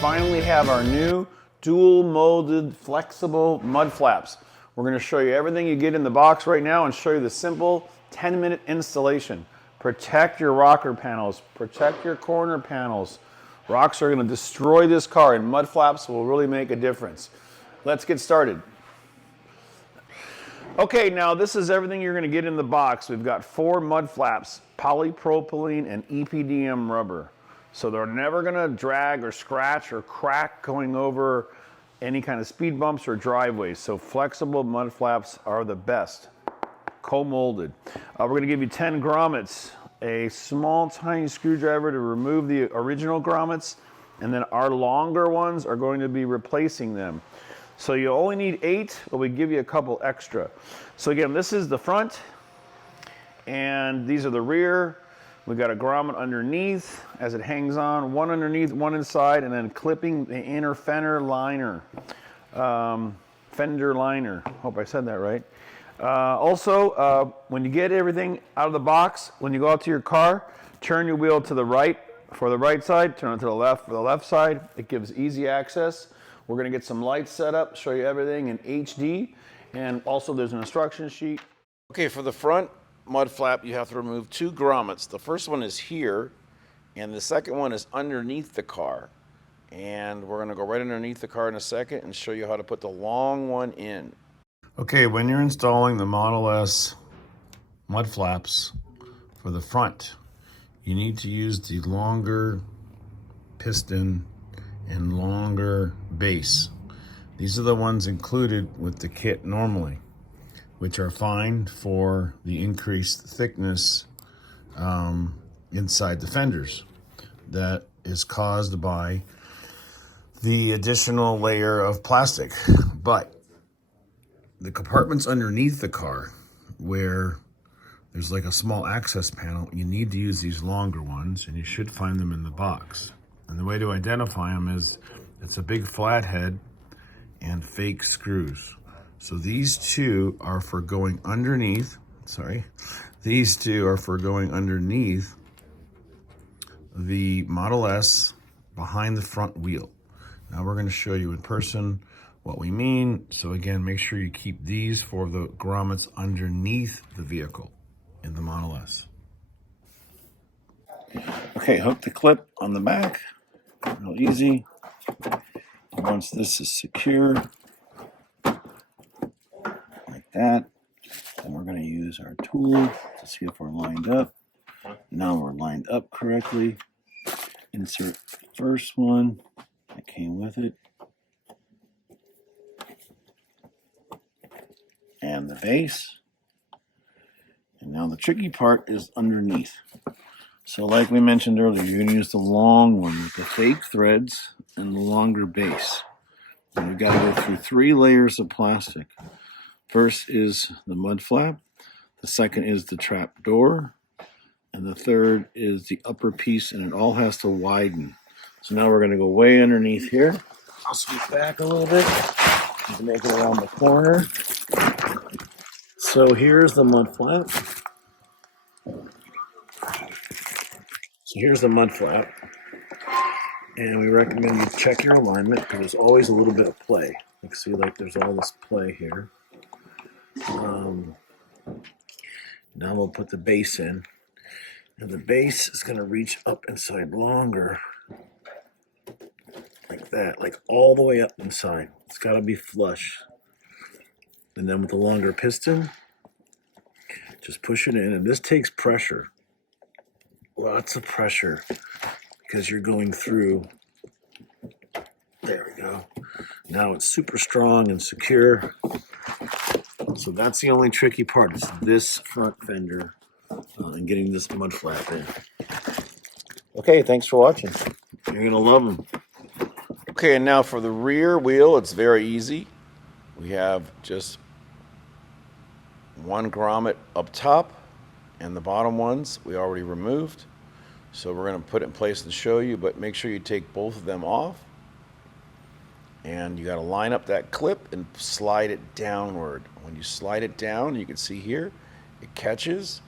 finally have our new dual molded flexible mud flaps. We're going to show you everything you get in the box right now and show you the simple 10-minute installation. Protect your rocker panels, protect your corner panels. Rocks are going to destroy this car and mud flaps will really make a difference. Let's get started. Okay, now this is everything you're going to get in the box. We've got 4 mud flaps, polypropylene and EPDM rubber. So they're never going to drag or scratch or crack going over any kind of speed bumps or driveways. So flexible mud flaps are the best. Co-molded. We're going to give you 10 grommets, a small tiny screwdriver to remove the original grommets, and then our longer ones are going to be replacing them. So you only need 8, but we give you a couple extra. So again, this is the front, and these are the rear. We've got a grommet underneath as it hangs on, one underneath, one inside, and then clipping the inner fender liner. Fender liner, hope I said that right. Also, when you get everything out of the box, when you go out to your car, turn your wheel to the right for the right side, turn it to the left for the left side. It gives easy access. We're going to get some lights set up, show you everything in HD, and also there's an instruction sheet. Okay, for the front mud flap, you have to remove 2 grommets. The first one is here, and the second one is underneath the car. And we're going to go right underneath the car in a second and show you how to put the long one in. Okay, when you're installing the Model S mud flaps for the front, you need to use the longer piston and longer base. These are the ones included with the kit normally, which are fine for the increased thickness inside the fenders that is caused by the additional layer of plastic. But the compartments underneath the car where there's like a small access panel, you need to use these longer ones, and you should find them in the box. And the way to identify them is it's a big flathead and fake screws. So these 2 are for going underneath, these 2 are for going underneath the Model S behind the front wheel. Now we're going to show you in person what we mean. So again, make sure you keep these for the grommets underneath the vehicle in the Model S. Okay, hook the clip on the back, real easy. Once this is secure, like that, then we're going to use our tool to see if we're lined up. Now we're lined up correctly. Insert the first one that came with it, and the base. And now the tricky part is underneath. So like we mentioned earlier, you're going to use the long one with the fake threads and the longer base. And you've got to go through 3 layers of plastic. First is the mud flap, the second is the trap door, and the third is the upper piece, and it all has to widen. So now we're going to go way underneath here. I'll sweep back a little bit to make it around the corner. So here's the mud flap. And we recommend you check your alignment because there's always a little bit of play. You can see like there's all this play here. Now we'll put the base in. And the base is going to reach up inside longer. Like that, like all the way up inside. It's got to be flush. And then with the longer piston, just push it in. And this takes pressure. Lots of pressure. Because you're going through. There we go. Now it's super strong and secure. So that's the only tricky part, is this front fender and getting this mud flap in. Okay, thanks for watching. You're going to love them. Okay, and now for the rear wheel, it's very easy. We have just 1 grommet up top, and the bottom ones we already removed. So we're going to put it in place and show you, but make sure you take both of them off. And you got to line up that clip and slide it downward. When you slide it down, you can see here, it catches,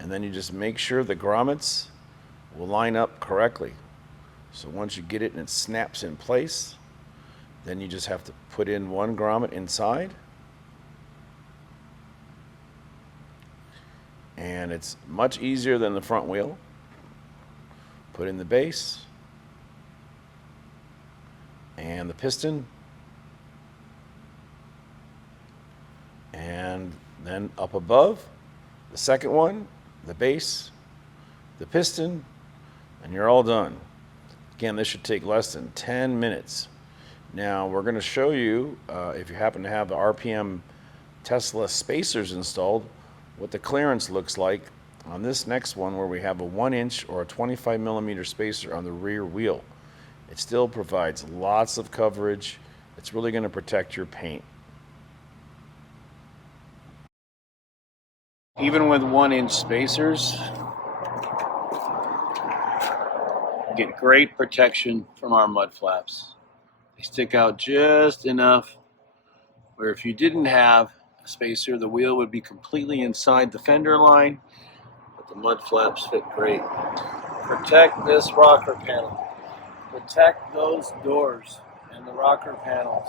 and then you just make sure the grommets will line up correctly. So once you get it and it snaps in place, then you just have to put in one grommet inside. And it's much easier than the front wheel. Put in the base and the piston, and then up above, the second one, the base, the piston, and you're all done. Again, this should take less than 10 minutes. Now we're going to show you, if you happen to have the RPM Tesla spacers installed, what the clearance looks like on this next one, where we have a 1-inch or a 25mm spacer on the rear wheel. It still provides lots of coverage. It's really going to protect your paint. Even with 1-inch spacers, you get great protection from our mud flaps. They stick out just enough where if you didn't have a spacer, the wheel would be completely inside the fender line, but the mud flaps fit great. Protect this rocker panel. Protect those doors and the rocker panels.